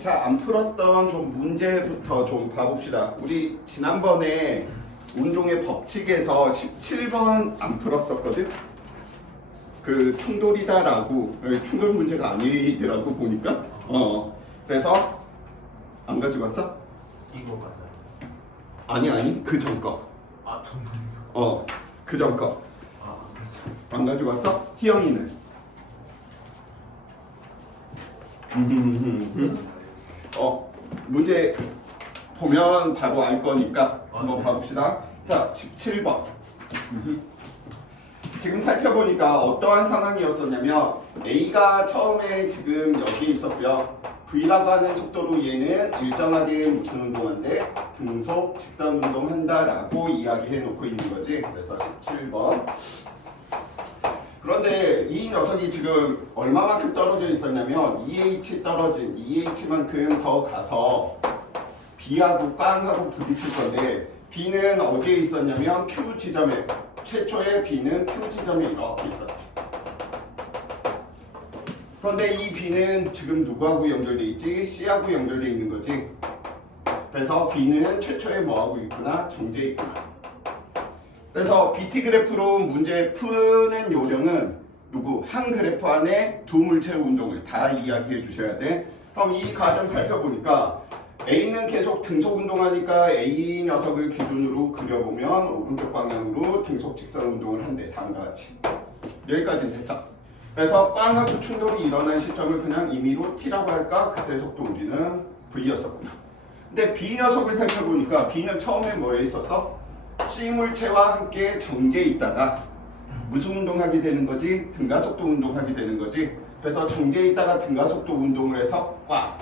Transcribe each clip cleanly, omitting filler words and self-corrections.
자, 안 풀었던 좀 문제부터 좀 봐봅시다. 우리 지난번에 운동의 법칙에서 17번 안 풀었었거든? 그 충돌이다라고, 충돌 문제가 아니더라고 보니까. 그래서 안 가지고 왔어? 이거 맞아요. 아니, 그 전 거. 아, 정말요? 그 전 거. 아, 그렇죠. 안 가지고 왔어? 희영이는? 문제 보면 바로 알 거니까 한번 봐봅시다. 자, 17번. 지금 살펴보니까 어떠한 상황이었었냐면 A가 처음에 지금 여기 있었고요. V라고 하는 속도로 얘는 일정하게 무슨 운동한대? 등속 직선 운동한다라고 이야기해 놓고 있는 거지. 그래서 17번. 그런데 이 녀석이 지금 얼마만큼 떨어져 있었냐면 EH 떨어진 EH만큼 더 가서 B하고 꽝하고 부딪힐 건데 B는 어디에 있었냐면 Q 지점에, 최초의 B는 Q 지점에 이렇게 있었대. 그런데 이 B는 지금 누구하고 연결돼 있지? C하고 연결돼 있는 거지. 그래서 B는 최초에 뭐하고 있구나? 정제해 있구나. 그래서 BT 그래프로 문제 푸는 요령은 누구? 한 그래프 안에 두 물체 운동을 다 이야기해 주셔야 돼. 그럼 이 과정 살펴보니까 A는 계속 등속 운동하니까 A 녀석을 기준으로 그려보면 오른쪽 방향으로 등속 직선 운동을 한대. 다음과 같이. 여기까지는 됐어. 그래서 꽝하고 충돌이 일어난 시점을 그냥 임의로 T라고 할까? 그때 속도 우리는 V였었구나. 근데 B 녀석을 살펴보니까 B는 처음에 뭐에 있었어? C 물체와 함께 정제해 있다가 무슨 운동하게 되는 거지? 등가속도 운동하게 되는 거지. 그래서 정제해 있다가 등가속도 운동을 해서 꽉.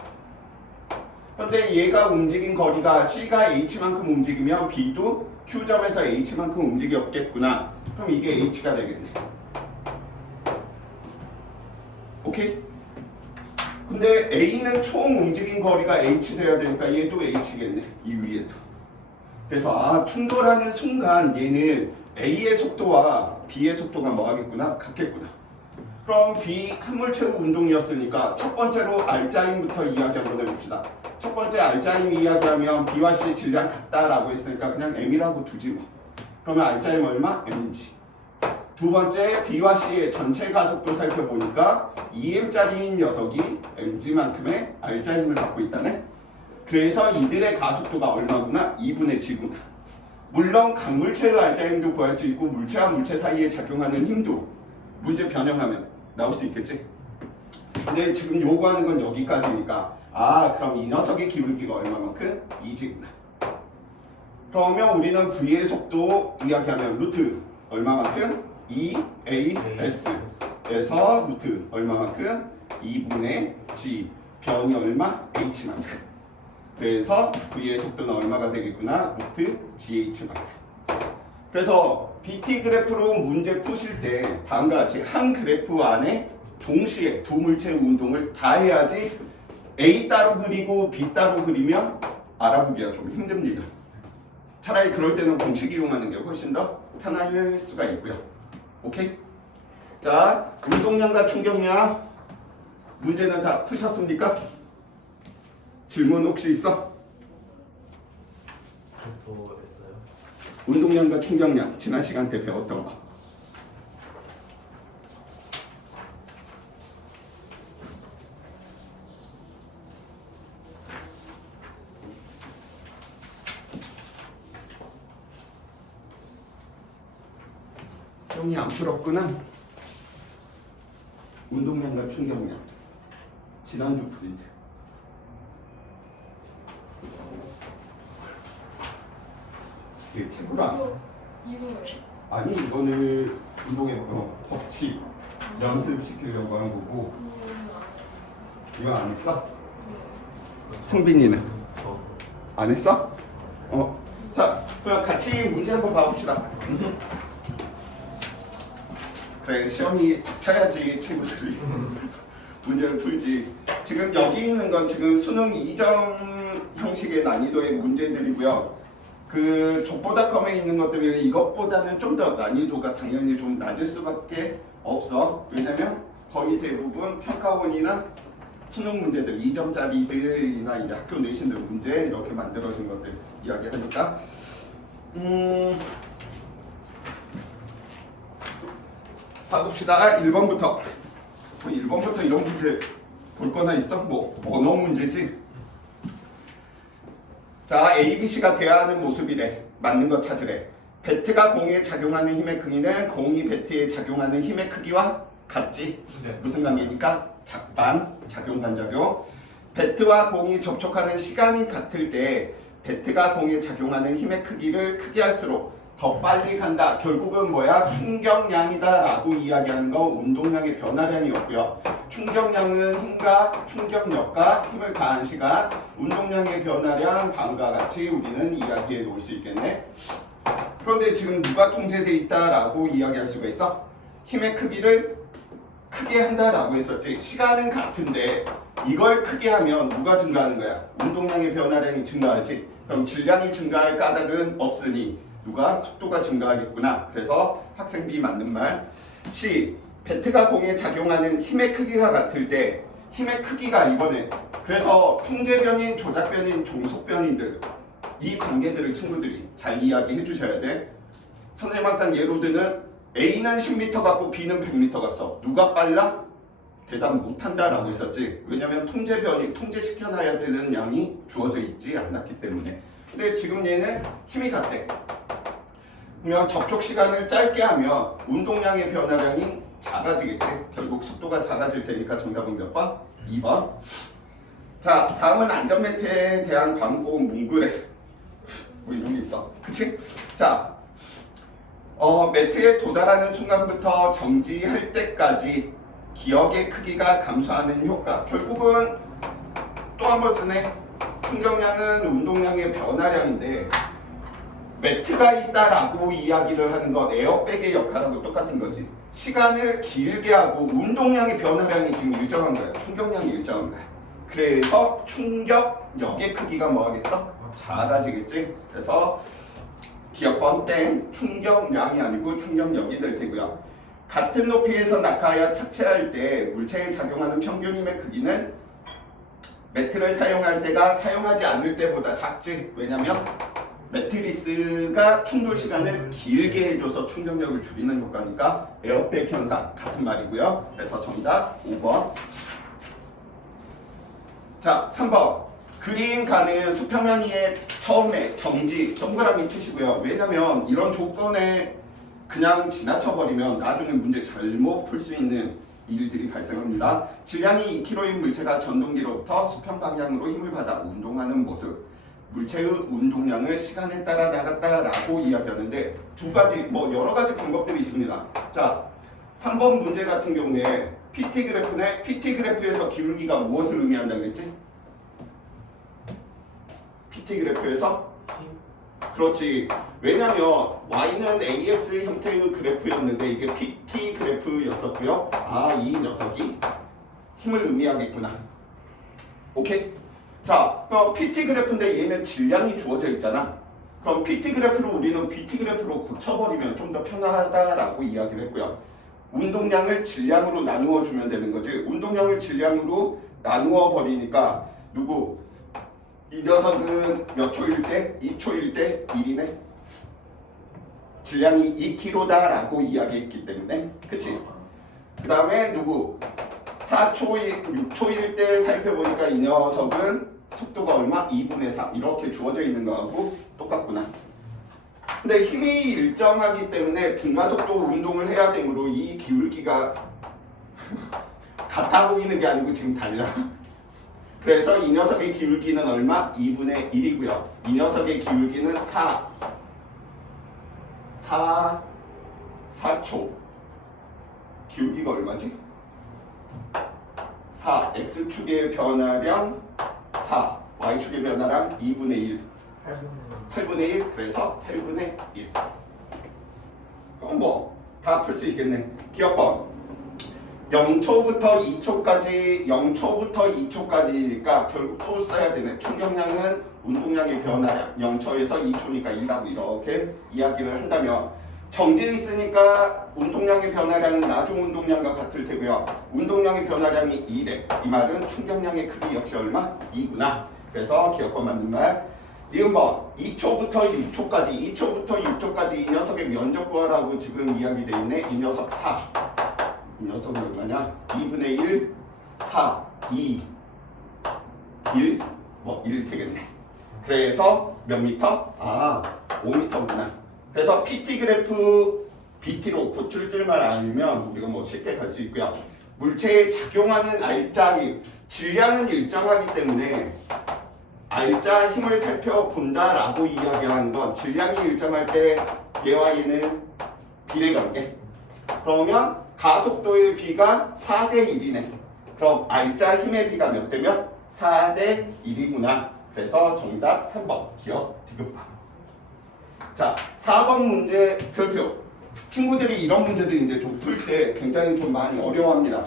그런데 얘가 움직인 거리가 C가 H만큼 움직이면 B도 Q점에서 H만큼 움직였겠구나. 그럼 이게 H가 되겠네. 오케이? 근데 A는 총 움직인 거리가 H 돼야 되니까 얘도 H겠네. 이 위에도. 그래서 충돌하는 순간 얘는 A의 속도와 B의 속도가 뭐 하겠구나? 같겠구나. 그럼 B 한물체 운동이었으니까 첫 번째로 R자임부터 이야기 한번 해봅시다. 첫 번째 R자임 이야기하면 B와 C 질량 같다라고 했으니까 그냥 M이라고 두지 뭐. 그러면 R자임 얼마? M지. 두 번째 B와 C의 전체 가속도 살펴보니까 2M짜리인 녀석이 Mg만큼의 R자임을 갖고 있다네. 그래서 이들의 가속도가 얼마구나? 2분의 G구나. 물론 강물체의 R자임도 구할 수 있고 물체와 물체 사이에 작용하는 힘도 문제 변형하면 나올 수 있겠지? 근데 지금 요구하는 건 여기까지니까 그럼 이 녀석의 기울기가 얼마만큼? 2G구나. 그러면 우리는 V의 속도 이야기하면 루트 얼마만큼? 2AS에서 루트 얼마만큼? 2분의 G 변이 얼마? H만큼. 그래서 V의 속도는 얼마가 되겠구나? 루트 GH만큼. 그래서 BT 그래프로 문제 푸실 때 다음과 같이 한 그래프 안에 동시에 두 물체의 운동을 다 해야지 A 따로 그리고 B 따로 그리면 알아보기가 좀 힘듭니다. 차라리 그럴 때는 공식 이용하는 게 훨씬 더 편할 수가 있고요. 오케이? 자, 운동량과 충격량 문제는 다 푸셨습니까? 질문 혹시 있어? 또 했어요? 운동량과 충격량 지난 시간 때 배웠던 거. 형이 안 풀었구나. 운동량과 충격량 지난주 프린트. 이게 책으로 이거예요? 아니 이거는 운동의 법칙 연습시키려고 하는 거고. 이거 안 했어? 승빈이는 저 안 했어? 자 그럼 같이 문제 한번 봐봅시다. 그래 시험이 닥쳐야지 친구들이 문제를 풀지. 지금 여기 있는 건 지금 수능 2점 형식의 난이도의 문제들이고요. 그 족보닷컴에 있는 것들은 이것보다는 좀 더 난이도가 당연히 좀 낮을 수밖에 없어. 왜냐면 거의 대부분 평가원이나 수능 문제들 2점짜리들이나 이제 학교 내신들 문제 이렇게 만들어진 것들 이야기하니까 봐봅시다. 1번부터 1번부터 이런 문제 볼 거나 있어? 뭐 언어 문제지? 자, A, B, C가 대화하는 모습이래. 맞는 거 찾으래. 배트가 공에 작용하는 힘의 크기는 공이 배트에 작용하는 힘의 크기와 같지? 네. 무슨 관계니까? 작반, 작용, 반작용. 배트와 공이 접촉하는 시간이 같을 때 배트가 공에 작용하는 힘의 크기를 크게 할수록 더 빨리 간다. 결국은 뭐야? 충격량이다 라고 이야기하는 거 운동량의 변화량이었고요. 충격량은 힘과 충격력과 힘을 가한 시간, 운동량의 변화량 다음과 같이 우리는 이야기해 놓을 수 있겠네. 그런데 지금 누가 통제돼 있다라고 이야기할 수가 있어? 힘의 크기를 크게 한다라고 했었지. 시간은 같은데 이걸 크게 하면 누가 증가하는 거야? 운동량의 변화량이 증가하지. 그럼 질량이 증가할 까닭은 없으니 누가? 속도가 증가하겠구나. 그래서 학생 B 맞는 말. C. 배트가 공에 작용하는 힘의 크기가 같을 때 힘의 크기가 이번에 그래서 통제변인, 조작변인, 종속변인들 이 관계들을 친구들이 잘 이야기해 주셔야 돼. 선생님 항상 예로 드는 A는 10m 갔고 B는 100m 갔어. 누가 빨라? 대답 못한다라고 했었지. 왜냐면 통제변이 통제시켜놔야 되는 양이 주어져 있지 않았기 때문에. 근데 지금 얘는 힘이 같대. 그러면 접촉 시간을 짧게 하면 운동량의 변화량이 작아지겠지. 결국 속도가 작아질 테니까 정답은 몇 번? 2번. 자, 다음은 안전벨트에 대한 광고 문구래. 뭐 이런 게 있어. 그치? 자, 매트에 도달하는 순간부터 정지할 때까지 기억의 크기가 감소하는 효과. 결국은 또 한 번 쓰네. 충격량은 운동량의 변화량인데 매트가 있다라고 이야기를 하는 건 에어백의 역할하고 똑같은 거지. 시간을 길게 하고 운동량의 변화량이 지금 일정한 거야. 충격량이 일정한 거야. 그래서 충격력의 크기가 뭐 하겠어? 작아지겠지. 그래서 기억번 땡. 충격량이 아니고 충격력이 될 테고요. 같은 높이에서 낙하하여 착지할 때 물체에 작용하는 평균 힘의 크기는 매트를 사용할 때가 사용하지 않을 때보다 작지. 왜냐면 매트리스가 충돌 시간을 길게 해줘서 충격력을 줄이는 효과니까 에어백 현상 같은 말이고요. 그래서 정답 5번. 자, 3번. 그린 가는 수평면 위에 처음에 정지 동그라미 치시고요. 왜냐면 이런 조건에 그냥 지나쳐버리면 나중에 문제 잘못 풀 수 있는 일들이 발생합니다. 질량이 2kg인 물체가 전동기로부터 수평 방향으로 힘을 받아 운동하는 모습. 물체의 운동량을 시간에 따라 나갔다라고 이야기하는데 두 가지 뭐 여러 가지 방법들이 있습니다. 자, 3번 문제 같은 경우에 PT 그래프네. PT 그래프에서 기울기가 무엇을 의미한다 그랬지? PT 그래프에서? 그렇지. 왜냐면 y는 ax 형태의 그래프였는데 이게 PT 그래프였었고요. 아, 이 녀석이 힘을 의미하겠구나. 오케이? 자, 그럼 PT 그래프인데 얘는 질량이 주어져 있잖아. 그럼 PT 그래프를 우리는 BT 그래프로 고쳐버리면 좀 더 편하다라고 이야기를 했고요. 운동량을 질량으로 나누어 주면 되는 거지. 운동량을 질량으로 나누어 버리니까 누구? 이 녀석은 몇 초일 때? 2초일 때 1이네. 질량이 2kg다라고 이야기했기 때문에. 그치? 그 다음에 누구? 4초일, 6초일 때 살펴보니까 이 녀석은 속도가 얼마? 2분의 3 이렇게 주어져 있는 거하고 똑같구나. 근데 힘이 일정하기 때문에 분마속도 운동을 해야 되므로 이 기울기가 같아 보이는 게 아니고 지금 달라. 그래서 이 녀석의 기울기는 얼마? 2분의 1이고요. 이 녀석의 기울기는 4초. 기울기가 얼마지? 4. X축의 변화량 4. Y축의 변화량 2분의 1. 8분의 1. 그래서 8분의 1. 그럼 뭐 다 풀 수 있겠네. 기억번 0초부터 2초까지 0초부터 2초까지니까 결국 또 써야 되네. 충격량은 운동량의 변화량 0초에서 2초니까 2라고 이렇게 이야기를 한다면 정지 있으니까 운동량의 변화량은 나중 운동량과 같을 테고요. 운동량의 변화량이 2래. 이 말은 충격량의 크기 역시 얼마? 2구나. 그래서 기억과 맞는 말. 니은 번 2초부터 6초까지 2초부터 6초까지 이 녀석의 면적 구하라고 지금 이야기되어 있네. 이 녀석 4. 이 녀석은 얼마냐? 2분의 1, 4, 2, 1, 1 되겠네. 그래서 몇 미터? 5미터구나. 그래서 PT 그래프 BT로 고출 줄만 알면 우리가 쉽게 갈 수 있고요. 물체에 작용하는 알짜힘, 질량은 일정하기 때문에 알짜 힘을 살펴본다라고 이야기하는 건 질량이 일정할 때 얘와 얘는 비례관계. 그러면 가속도의 비가 4대 1이네. 그럼 알짜 힘의 비가 몇 대면? 4대 1이구나. 그래서 정답 3번 기억 디귿바. 자, 4번 문제 별표. 친구들이 이런 문제들 이제 좀 풀 때 굉장히 좀 많이 어려워합니다.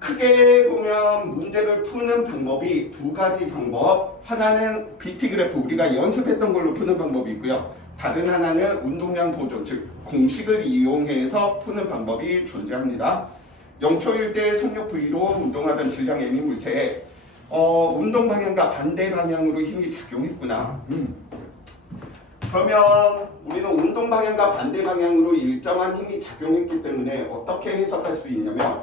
크게 보면 문제를 푸는 방법이 두 가지 방법. 하나는 BT 그래프 우리가 연습했던 걸로 푸는 방법이 있고요. 다른 하나는 운동량 보존, 즉 공식을 이용해서 푸는 방법이 존재합니다. 0초일 때 속력 V로 운동하던 질량 M이 물체에 운동 방향과 반대 방향으로 힘이 작용했구나. 그러면 우리는 운동 방향과 반대 방향으로 일정한 힘이 작용했기 때문에 어떻게 해석할 수 있냐면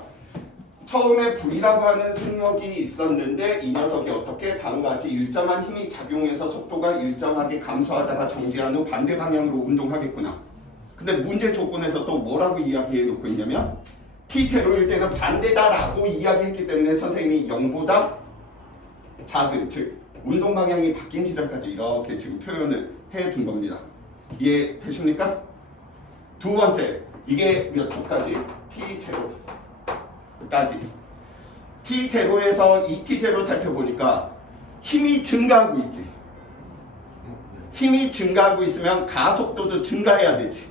처음에 V라고 하는 속력이 있었는데 이 녀석이 어떻게 다음과 같이 일정한 힘이 작용해서 속도가 일정하게 감소하다가 정지한 후 반대 방향으로 운동하겠구나. 근데 문제 조건에서 또 뭐라고 이야기해 놓고 있냐면 T0일 때는 반대다라고 이야기했기 때문에 선생님이 0보다 작은, 즉 운동 방향이 바뀐 지점까지 이렇게 지금 표현을 해둔 겁니다. 이해되십니까? 두 번째, 이게 몇 초까지? T0까지. T0에서 2T0 살펴보니까 힘이 증가하고 있지. 힘이 증가하고 있으면 가속도도 증가해야 되지.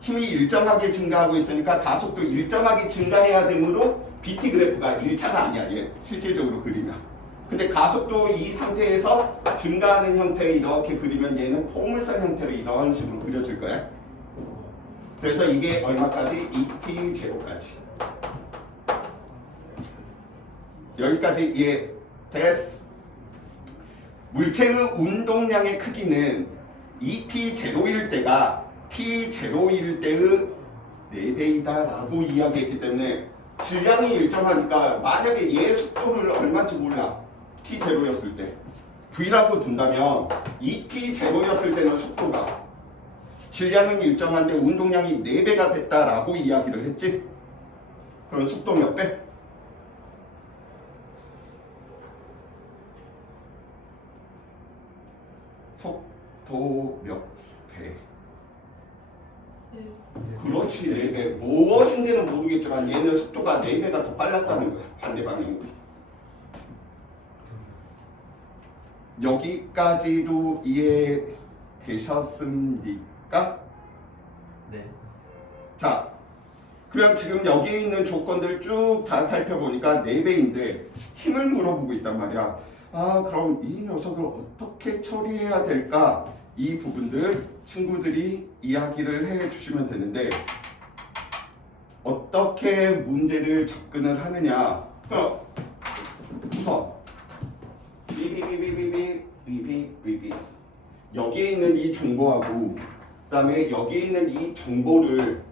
힘이 일정하게 증가하고 있으니까 가속도 일정하게 증가해야 되므로 BT 그래프가 1차가 아니야. 얘 실질적으로 그리면. 근데 가속도 이 상태에서 증가하는 형태에 이렇게 그리면 얘는 포물선 형태로 이런 식으로 그려질 거야. 그래서 이게 얼마까지? 2T0까지. 여기까지 이해 됐어? 물체의 운동량의 크기는 2T0일 때가 T0일 때의 4배이다 라고 이야기했기 때문에 질량이 일정하니까 만약에 얘 속도를 얼마인지 몰라. T0였을 때 V라고 둔다면 2T0였을 때는 속도가 질량은 일정한데 운동량이 4배가 됐다라고 이야기를 했지. 그럼 속도 몇 배? 속도 몇 배? 그렇지, 4배. 무엇인지는 모르겠지만 얘는 속도가 4배가 더 빨랐다는 거야. 반대 방향으로. 여기까지도 이해되셨습니까? 네. 자, 그럼 지금 여기 있는 조건들 쭉 다 살펴보니까 4배인데 힘을 물어보고 있단 말이야. 그럼 이 녀석을 어떻게 처리해야 될까? 이 부분들 친구들이 이야기를 해 주시면 되는데 어떻게 문제를 접근을 하느냐? 우선 비비 여기에 있는 이 정보하고 그다음에 여기에 있는 이 정보를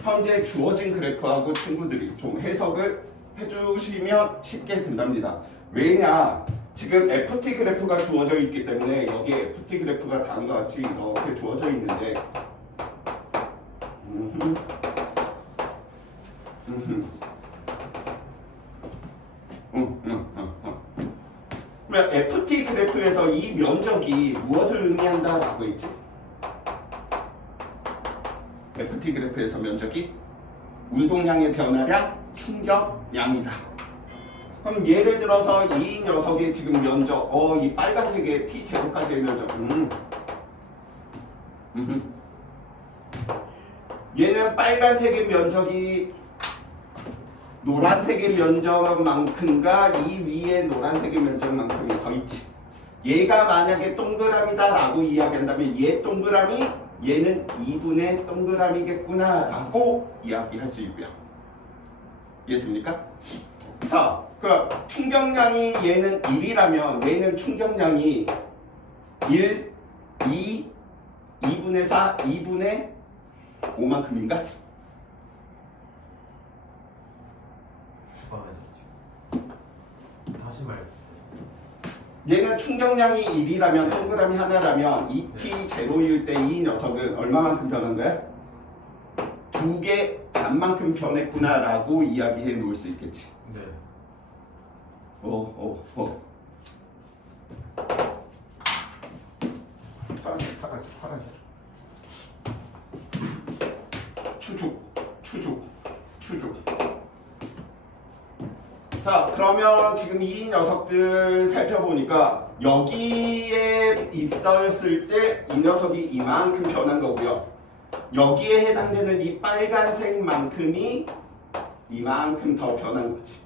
현재 주어진 그래프하고 친구들이 좀 해석을 해주시면 쉽게 된답니다. 왜냐? 지금 FT 그래프가 주어져 있기 때문에 여기에 FT 그래프가 다음과 같이 이렇게 주어져 있는데 그러면 FT 그래프에서 이 면적이 무엇을 의미한다라고 했지? FT 그래프에서 면적이 운동량의 변화량, 충격량이다. 그럼 예를 들어서 이 녀석의 지금 면적, 이 빨간색의 T0까지의 면적, 얘는 빨간색의 면적이 노란색의 면적만큼과 이 위에 노란색의 면적만큼이 더 있지. 얘가 만약에 동그라미다라고 이야기한다면 얘 동그라미, 얘는 2분의 동그라미겠구나 라고 이야기할 수 있고요. 이해됩니까? 자, 그럼 충격량이 얘는 1이라면 얘는 충격량이 1, 2, 2분의 4, 2분의 5만큼인가? 잠깐만요. 다시 말씀. 얘는 충격량이 1이라면 동그라미 하나라면 2t 제로일 때 이 녀석은 얼마만큼 변한 거야? 2개 반만큼 변했구나 라고 이야기해 놓을 수 있겠지. 네. 파란색. 추죽. 자, 그러면 지금 이 녀석들 살펴보니까 여기에 있었을 때 이 녀석이 이만큼 변한 거고요. 여기에 해당되는 이 빨간색만큼이 이만큼 더 변한 거지.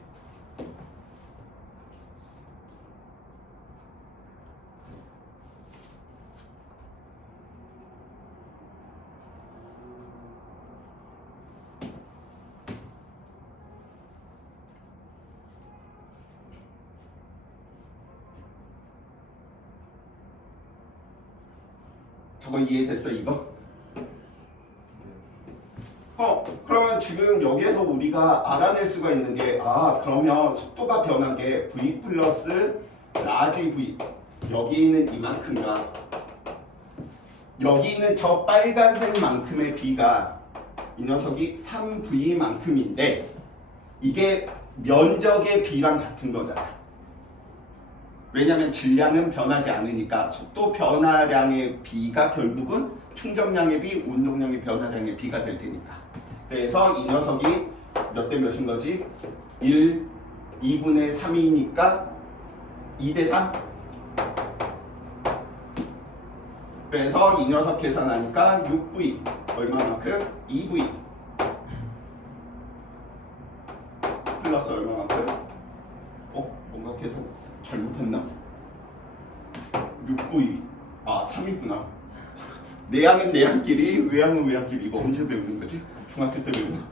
저거 이해됐어 이거? 그러면 지금 여기에서 우리가 알아낼 수가 있는 게 그러면 속도가 변한 게 v 플러스 라지 v 여기 있는 이만큼과 여기 있는 저 빨간색만큼의 b가 이 녀석이 3v만큼인데 이게 면적의 b랑 같은 거잖아. 왜냐하면 질량은 변하지 않으니까 속도 변화량의 b가 결국은 충격량의 b, 운동량의 변화량의 b가 될 테니까. 그래서 이 녀석이 몇 대 몇인 거지? 1, 2분의 3이니까 2대 3? 그래서 이 녀석 계산하니까 6v 얼마만큼? 2v 플러스 얼마만큼? 뭔가 계산 잘못했나? 6v 3이구나. 내항은 내항끼리, 외항은 외항끼리. 이거 언제 배우는 거지? 중학교 때 배우나?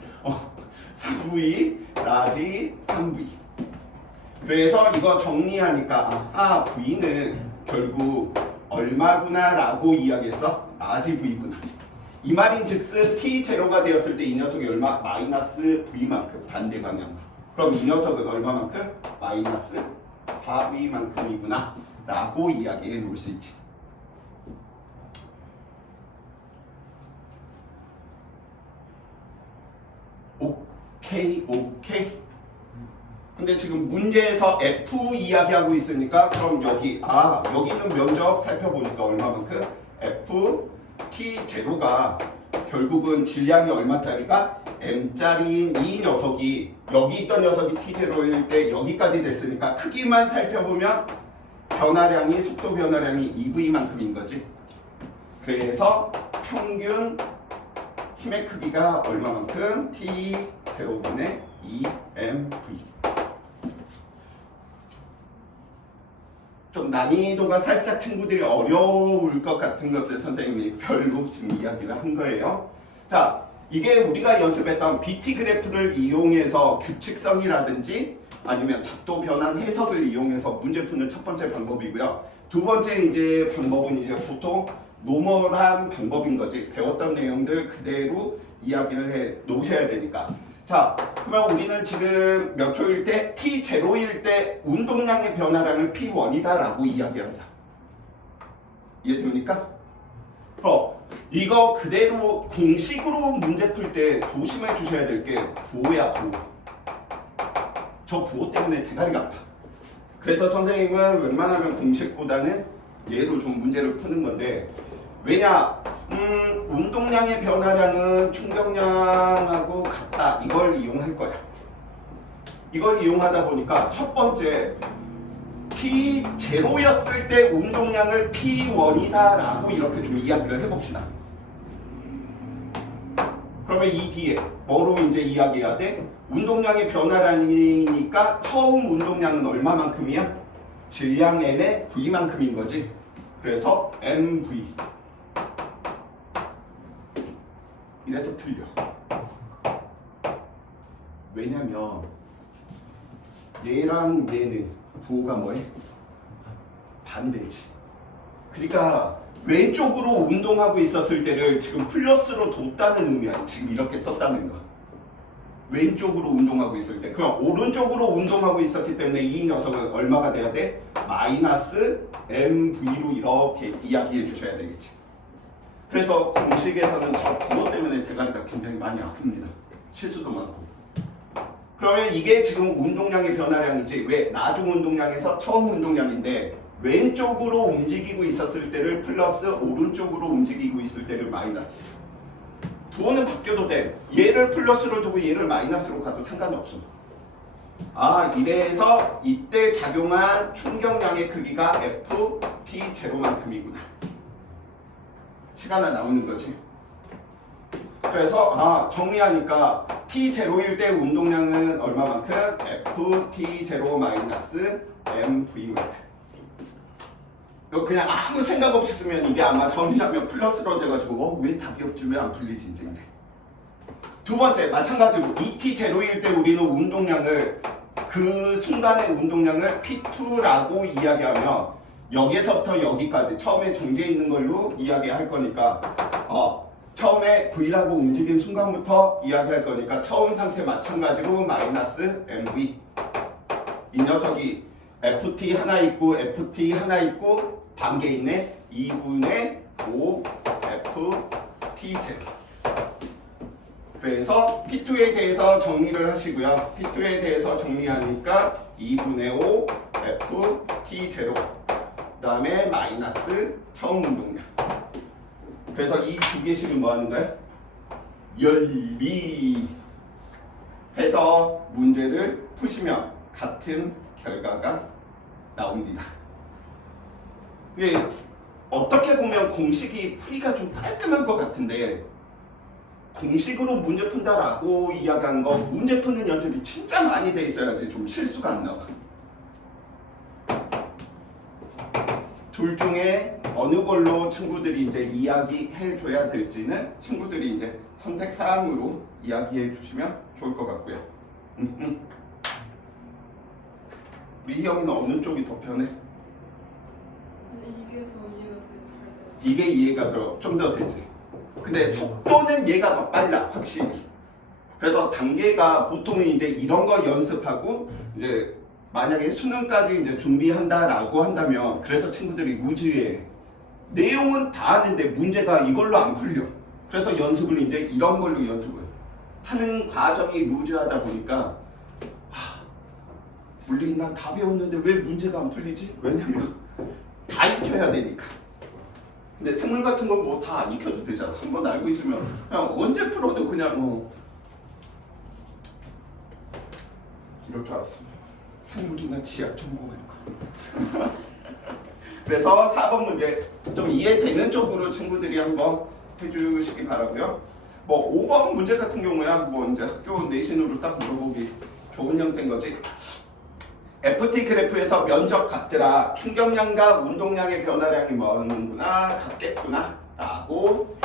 3v 라지 3v. 그래서 이거 정리하니까 v는 결국 얼마구나 라고 이야기했어? 라지 v구나. 이 말인즉슨 t0가 되었을 때 이 녀석이 얼마? 마이너스 v만큼 반대 방향으로. 그럼 이 녀석은 얼마만큼? 마이너스 4v만큼이구나 라고 이야기해 놓을 수 있지. 오케이. 근데 지금 문제에서 F 이야기하고 있으니까 그럼 여기 있는 면적 살펴보니까 얼마만큼? F T0가 결국은 질량이 얼마짜리가? M짜리인 이 녀석이 여기 있던 녀석이 T0일 때 여기까지 됐으니까 크기만 살펴보면 변화량이 속도 변화량이 EV만큼인 거지. 그래서 평균 힘의 크기가 얼마만큼? T0분의 2mv. 좀 난이도가 살짝 친구들이 어려울 것 같은 것들 선생님이 별로 지금 이야기를 한 거예요. 자, 이게 우리가 연습했던 BT 그래프를 이용해서 규칙성이라든지 아니면 작도 변환 해석을 이용해서 문제 푸는 첫 번째 방법이고요. 두 번째 이제 방법은 이제 보통 노멀한 방법인 거지. 배웠던 내용들 그대로 이야기를 해 놓으셔야 되니까. 자, 그러면 우리는 지금 몇 초일 때? T0일 때 운동량의 변화량을 P1이다 라고 이야기하자. 이해됩니까? 이거 그대로 공식으로 문제 풀 때 조심해 주셔야 될 게 부호야, 부호. 저 부호 때문에 대가리가 아파. 그래서 선생님은 웬만하면 공식보다는 얘로 좀 문제를 푸는 건데, 왜냐? 운동량의 변화량은 충격량하고 같다. 이걸 이용할 거야. 이걸 이용하다 보니까 첫 번째 T0였을 때 운동량을 P1이다 라고 이렇게 좀 이야기를 해봅시다. 그러면 이 뒤에 뭐로 이제 이야기해야 돼? 운동량의 변화량이니까 처음 운동량은 얼마만큼이야? 질량 M의 V만큼인 거지. 그래서 MV 이래서 틀려. 왜냐면 얘랑 얘는 부호가 뭐해? 반대지. 그러니까 왼쪽으로 운동하고 있었을 때를 지금 플러스로 뒀다는 의미야. 지금 이렇게 썼다는 거. 왼쪽으로 운동하고 있을 때. 그럼 오른쪽으로 운동하고 있었기 때문에 이 녀석은 얼마가 돼야 돼? 마이너스 MV로 이렇게 이야기해 주셔야 되겠지. 그래서 공식에서는 저 부호 때문에 대가리가 굉장히 많이 아픕니다. 실수도 많고. 그러면 이게 지금 운동량의 변화량이지. 왜? 나중 운동량에서 처음 운동량인데 왼쪽으로 움직이고 있었을 때를 플러스, 오른쪽으로 움직이고 있을 때를 마이너스. 부호는 바뀌어도 돼. 얘를 플러스로 두고 얘를 마이너스로 가도 상관없어. 아, 이래서 이때 작용한 충격량의 크기가 FT0만큼이구나. 시간은 나오는 거지. 그래서 정리하니까 T0일 때 운동량은 얼마만큼? FT0 마이너스 MV만큼. 이거 그냥 아무 생각 없이 쓰면 이게 아마 정리하면 플러스로 돼가지고 왜 답이 없지? 왜 안 풀리지? 이제 이래. 두 번째, 마찬가지로 ET0일 때 우리는 운동량을 그 순간의 운동량을 P2라고 이야기하면 여기에서부터 여기까지 처음에 정지해 있는 걸로 이야기할 거니까 처음에 V라고 움직인 순간부터 이야기할 거니까 처음 상태 마찬가지로 마이너스 MV. 이 녀석이 FT 하나 있고 FT 하나 있고 반개 있네. 2분의 5 FT 제곱. 그래서 P2에 대해서 정리를 하시고요. P2에 대해서 정리하니까 2분의 5 FT 제곱. 그 다음에 마이너스 처음 운동량. 그래서 이 두 개씩은 뭐 하는 거야? 열리 해서 문제를 푸시면 같은 결과가 나옵니다. 어떻게 보면 공식이 풀이가 좀 깔끔한 것 같은데 공식으로 문제 푼다라고 이야기하는 거 문제 푸는 연습이 진짜 많이 돼 있어야지 좀 실수가 안 나와. 둘 중에 어느 걸로 친구들이 이제 이야기해 줘야 될지는 친구들이 이제 선택 사항으로 이야기해 주시면 좋을 것 같고요. 우리 희영이는 어느 쪽이 더 편해? 이게 더 이해가 잘 돼요. 이게 이해가 좀 더 되지. 근데 속도는 얘가 더 빨라, 확실히. 그래서 단계가 보통은 이제 이런 거 연습하고 이제 만약에 수능까지 이제 준비한다라고 한다면 그래서 친구들이 루즈해. 내용은 다 아는데 문제가 이걸로 안 풀려. 그래서 연습을 이제 이런 걸로 연습을 하는 과정이 루즈하다 보니까 물리 난 다 배웠는데 왜 문제가 안 풀리지? 왜냐면 다 익혀야 되니까. 근데 생물 같은 건 뭐 다 안 익혀도 되잖아. 한 번 알고 있으면 그냥 언제 풀어도 그냥 이럴 줄 알았습니다. 생물이나 지학 전공하니까. 그래서 4번 문제 좀 이해되는 쪽으로 친구들이 한번 해주시기 바라고요. 뭐 5번 문제 같은 경우야 뭐 이제 학교 내신으로 딱 물어보기 좋은 형태인 거지. FT 그래프에서 면적 같더라. 충격량과 운동량의 변화량이 뭐는구나 같겠구나 라고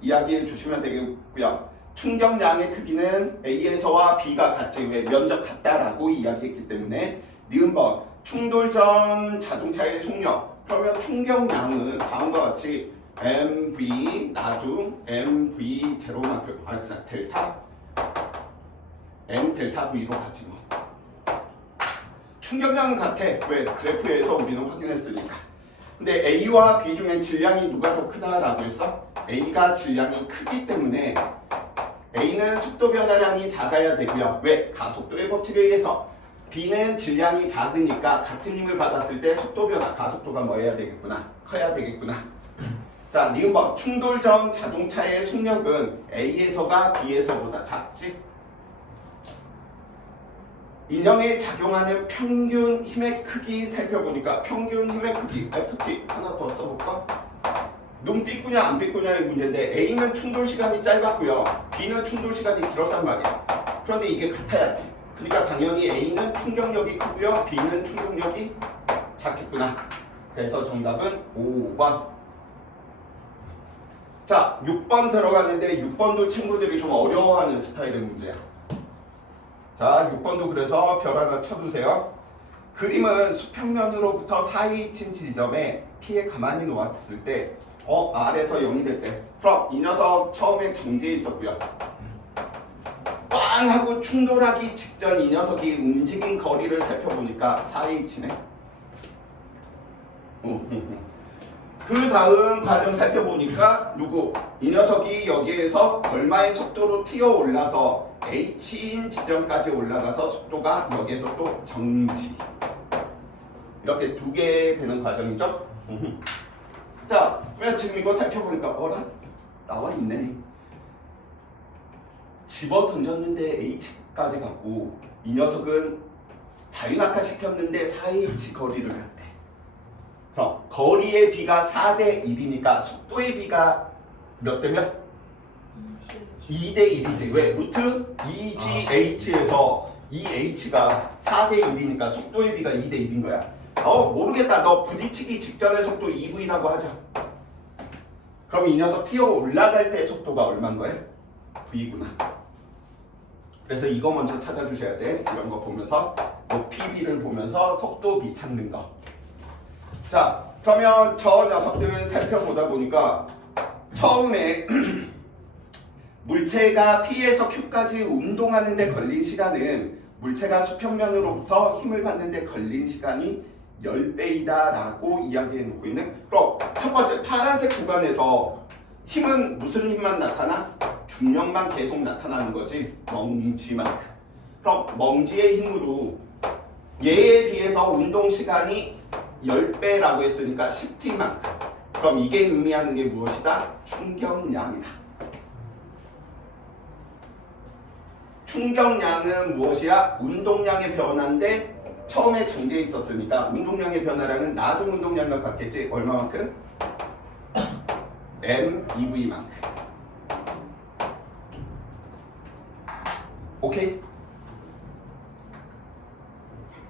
이야기해 주시면 되겠고요. 충격량의 크기는 A에서와 B가 같지. 왜? 면적 같다라고 이야기했기 때문에. 니은번 충돌 전 자동차의 속력. 그러면 충격량은 다음과 같이 MV 나중 MV 제로만큼 그냥 델타 M 델타 V로 가지 뭐. 충격량은 같아. 왜? 그래프에서 우리는 확인했으니까. 근데 A와 B 중엔 질량이 누가 더 크다라고 했어? A가 질량이 크기 때문에 A는 속도 변화량이 작아야 되고요. 왜? 가속도의 법칙에 의해서. B는 질량이 작으니까 같은 힘을 받았을 때 속도 변화, 가속도가 뭐 해야 되겠구나? 커야 되겠구나. 자, 니은번 충돌 전 자동차의 속력은 A에서가 B에서보다 작지? 인형에 작용하는 평균 힘의 크기 살펴보니까 평균 힘의 크기 FT 하나 더 써볼까? 눈 삐꾸냐 안 삐꾸냐의 문제인데 A는 충돌 시간이 짧았고요. B는 충돌 시간이 길었단 말이야. 그런데 이게 같아야 돼. 그러니까 당연히 A는 충격력이 크고요. B는 충격력이 작겠구나. 그래서 정답은 5번. 자, 6번 들어가는데 6번도 친구들이 좀 어려워하는 스타일의 문제야. 자, 6번도 그래서 별 하나 쳐두세요. 그림은 수평면으로부터 4인 지점에 P에 가만히 놓았을 때 R에서 0이 될 때 그럼 이 녀석 처음에 정지해 있었고요. 빵 하고 충돌하기 직전 이 녀석이 움직인 거리를 살펴보니까 4H네. 그 다음 과정 살펴보니까 이 녀석이 여기에서 얼마의 속도로 튀어 올라서 H인 지점까지 올라가서 속도가 여기에서 또 정지. 이렇게 두 개 되는 과정이죠. 자, 그러면 지금 이거 살펴보니까 나와 있네. 집어 던졌는데 H까지 갔고 이 녀석은 자유낙하 시켰는데 4H 거리를 갔대. 그럼 거리의 비가 4대 1이니까 속도의 비가 몇 대 몇? 2대 1이지. 왜? 루트 2GH에서 2H가 4대 1이니까 속도의 비가 2대 1인 거야. 모르겠다. 너 부딪히기 직전의 속도 2V라고 하자. 그럼 이 녀석 튀어 올라갈 때 속도가 얼마인 거야? V구나. 그래서 이거 먼저 찾아주셔야 돼. 이런 거 보면서 PB를 보면서 속도 B 찾는 거. 자, 그러면 저 녀석들을 살펴보다 보니까 처음에 물체가 P에서 Q까지 운동하는 데 걸린 시간은 물체가 수평면으로부터 힘을 받는 데 걸린 시간이 10배이다 라고 이야기해 놓고 있네. 그럼 첫 번째 파란색 구간에서 힘은 무슨 힘만 나타나? 중력만 계속 나타나는 거지. 먼지만큼. 그럼 먼지의 힘으로 얘에 비해서 운동 시간이 10배라고 했으니까 10t만큼. 그럼 이게 의미하는 게 무엇이다? 충격량이다. 충격량은 무엇이야? 운동량의 변화인데 처음에 정지해 있었으니까 운동량의 변화량은 나중 운동량과 같겠지. 얼마만큼? MEV만큼. 오케이?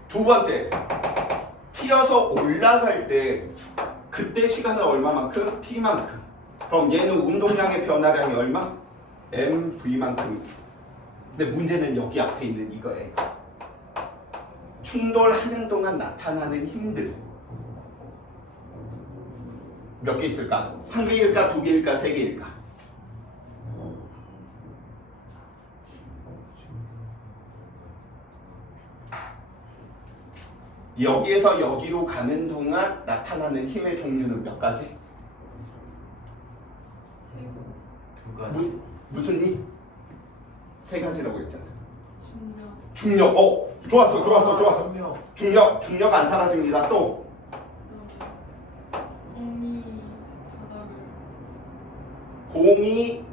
두 번째, 튀어서 올라갈 때 그때 시간은 얼마만큼? T만큼. 그럼 얘는 운동량의 변화량이 얼마? MV만큼. 근데 문제는 여기 앞에 있는 이거예요. 충돌하는 동안 나타나는 힘들 몇 개 있을까? 한 개일까? 두 개일까? 세 개일까? 여기에서 여기로 가는 동안 나타나는 힘의 종류는 몇 가지? 두 가지. 무슨 힘? 세 가지라고 했잖아. 중력. 중력. 좋았어. 분명. 중력 안 사라집니다. 또 공이 바닥을. 공이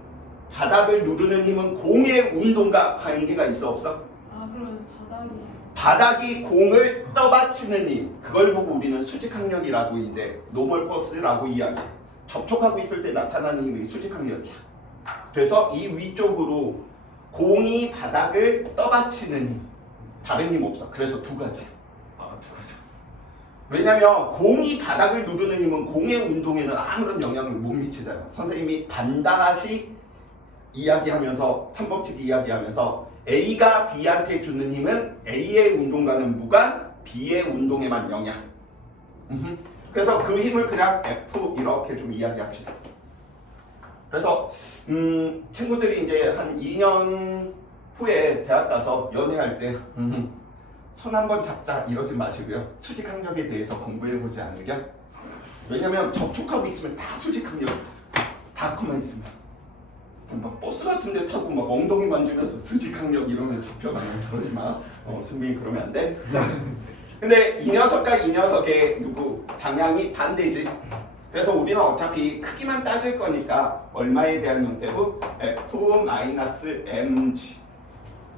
바닥을 누르는 힘은 공의 운동과 관계가 있어 없어? 그러면 바닥이. 바닥이 공을 떠받치는 힘. 그걸 보고 우리는 수직항력이라고 이제 노멀 포스라고 이야기해. 접촉하고 있을 때 나타나는 힘이 수직항력이야. 그래서 이 위쪽으로 공이 바닥을 떠받치는 힘. 다른 힘 없어. 그래서 두 가지. 두 가지. 왜냐면 공이 바닥을 누르는 힘은 공의 운동에는 아무런 영향을 못 미치잖아. 선생님이 반드시 이야기하면서 3법칙 이야기하면서 A가 B한테 주는 힘은 A의 운동과는 무관, B의 운동에만 영향. 그래서 그 힘을 그냥 F 이렇게 좀 이야기합시다. 그래서 친구들이 이제 한 2년 후에 대학 가서 연애할 때 손 한번 잡자 이러지 마시고요. 수직항력에 대해서 공부해보지 않으려. 왜냐면 접촉하고 있으면 다 수직항력. 다 커만 있으면. 막 버스 같은 데 타고 막 엉덩이 만지면서 수직항력 이러면 잡혀가면 그러지 마. 승민이 그러면 안 돼. 자, 근데 이 녀석과 이 녀석의 방향이 반대지. 그래서 우리는 어차피 크기만 따질 거니까 얼마에 대한 형태로 F-mg.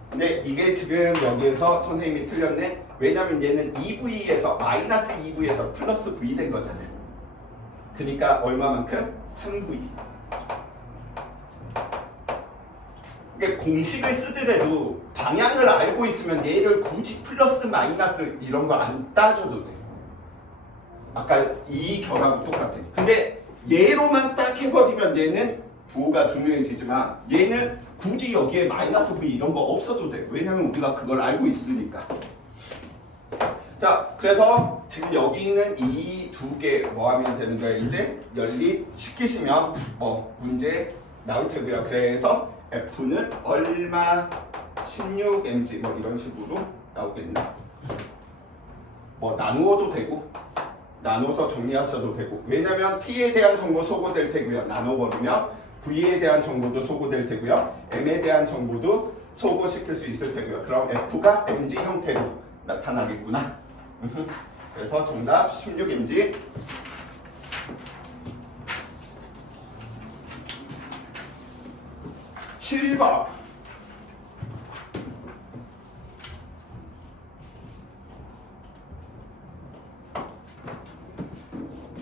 근데 이게 지금 여기에서 선생님이 틀렸네. 왜냐면 얘는 2V에서 마이너스 2V에서 플러스 V 된 거잖아. 그러니까 얼마만큼? 3V. 그러니까 공식을 쓰더라도 방향을 알고 있으면 얘를 굳이 플러스 마이너스 이런 거 안 따져도 돼. 아까 이 결하고 똑같아. 근데 얘로만 딱 해버리면 얘는 부호가 중요해지지만 얘는 굳이 여기에 마이너스 V 이런 거 없어도 돼. 왜냐면 우리가 그걸 알고 있으니까. 자, 그래서 지금 여기 있는 이 두 개 뭐 하면 되는 거예요? 이제 연립시키시면 문제 나올 테고요. 그래서 F는 얼마 16mg 뭐 이런 식으로 나오겠네. 뭐 나누어도 되고 나눠서 정리하셔도 되고, 왜냐면 T에 대한 정보 소거될 테고요. 나눠버리면 V에 대한 정보도 소거될 테고요. M에 대한 정보도 소거시킬 수 있을 테고요. 그럼 F가 mg 형태로 나타나겠구나. 그래서 정답 16mg. (7번)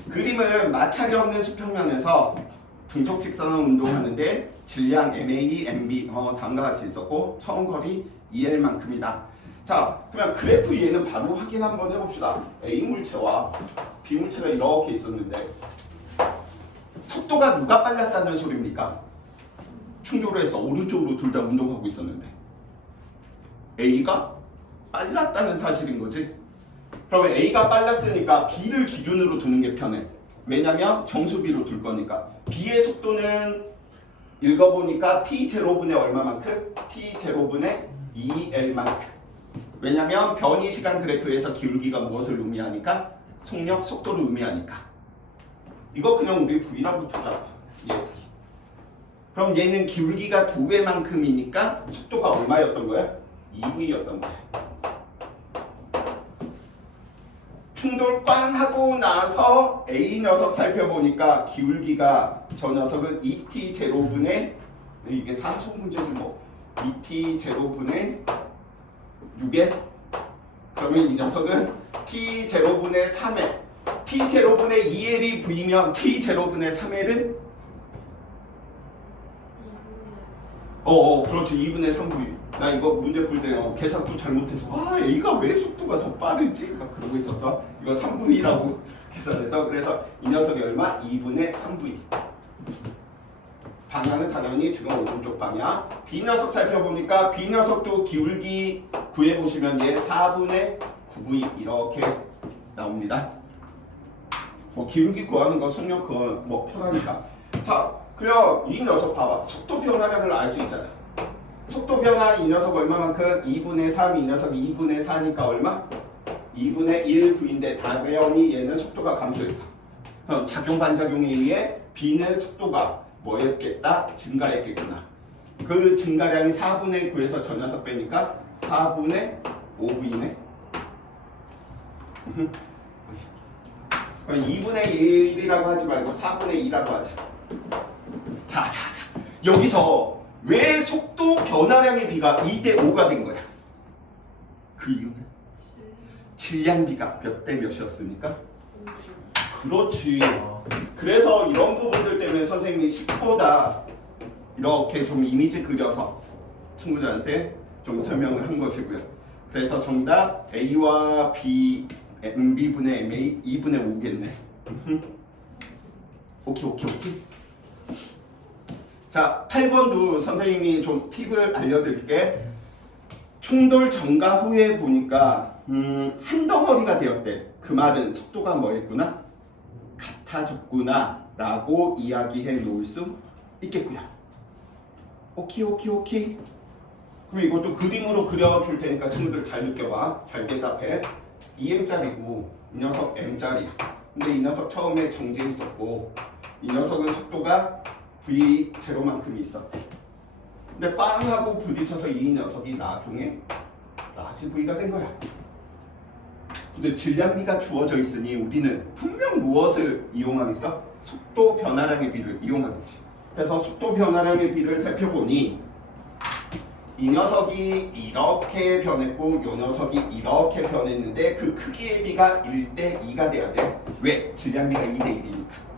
그림은 마찰이 없는 수평면에서 등속 직선을 운동하는데 질량 MA, MB 다음과 같이 있었고 처음 거리 EL만큼이다. 자, 그러면 그래프 얘는 바로 확인 한번 해봅시다. A 물체와 B 물체가 이렇게 있었는데 속도가 누가 빨랐다는 소리입니까? 충돌을 해서 오른쪽으로 둘 다 운동하고 있었는데 A가 빨랐다는 사실인 거지. 그러면 A가 빨랐으니까 B를 기준으로 두는 게 편해. 왜냐면 정수비로 둘 거니까. B의 속도는 읽어보니까 T0분의 얼마만큼? T0분의 2L만큼. 왜냐면 변이 시간 그래프에서 기울기가 무엇을 의미하니까? 속력, 속도를 의미하니까. 이거 그냥 우리 V라고 두자. 얘 V. 그럼 얘는 기울기가 2배만큼이니까 속도가 얼마였던 거야? 2V였던 거야. 충돌 꽝 하고 나서 A 녀석 살펴보니까 기울기가 저 녀석은 2t 제로분의 이게 산소 문제지 뭐 2t 제로분의 6에 그러면 이 녀석은 t 제로분의 3에 t 제로분의 2l이 V면 t 제로분의 3l은 그렇지 2분의 3V. 나 이거 문제 풀 때 계산도 잘못해서 A가 왜 속도가 더 빠르지? 막 그러고 있었어. 이거 3V라고 계산해서. 그래서 이 녀석이 얼마? 2분의 3V. 방향은 당연히 지금 오른쪽 방향. B 녀석 살펴보니까 B 녀석도 기울기 구해보시면 얘 4분의 9V 이렇게 나옵니다. 뭐 기울기 구하는 거 속력 그거 뭐 편하니까. 자, 그럼 이 녀석 봐봐. 속도 변화량을 알 수 있잖아. 속도 변화 이 녀석 얼마만큼? 2분의 3, 이 녀석 2분의 4니까 얼마? 2분의 1V인데 당연히 얘는 속도가 감소했어. 그럼 작용 반작용에 의해 B는 속도가 뭐였겠다? 증가했겠구나. 그 증가량이 4분의 9에서 저 녀석 빼니까 4분의 5V네. 그럼 2분의 1이라고 하지 말고 4분의 2라고 하자. 자. 여기서 왜 속도 변화량의 비가 2대 5가 된 거야? 그 이유는 질량비가 몇 대 몇이었으니까? 그렇지. 그래서 이런 부분들 때문에 선생님이 10보다 이렇게 좀 이미지 그려서 친구들한테 좀 설명을 한 것이고요. 그래서 정답 A와 B, MB분의 MA 2분의 5겠네. 오케이. 자, 8번도 선생님이 좀 팁을 알려드릴게. 충돌 전과 후에 보니까 한 덩어리가 되었대. 그 말은 속도가 뭐였구나? 같아졌구나 라고 이야기해 놓을 수 있겠고요. 오케이. 그럼 이것도 그림으로 그려줄 테니까 친구들 잘 느껴봐. 잘 대답해. 2m짜리고 이 녀석 m짜리야. 근데 이 녀석 처음에 정지 있었고 이 녀석은 속도가 V 제로만큼이 있었대. 근데 빵 하고 부딪혀서 이 녀석이 나중에 라지 V가 된 거야. 근데 질량비가 주어져 있으니 우리는 분명 무엇을 이용하겠어? 속도 변화량의 비를 이용하겠지. 그래서 속도 변화량의 비를 살펴보니 이 녀석이 이렇게 변했고 이 녀석이 이렇게 변했는데 그 크기의 비가 1대 2가 돼야 돼. 왜? 질량비가 2대 1이니까.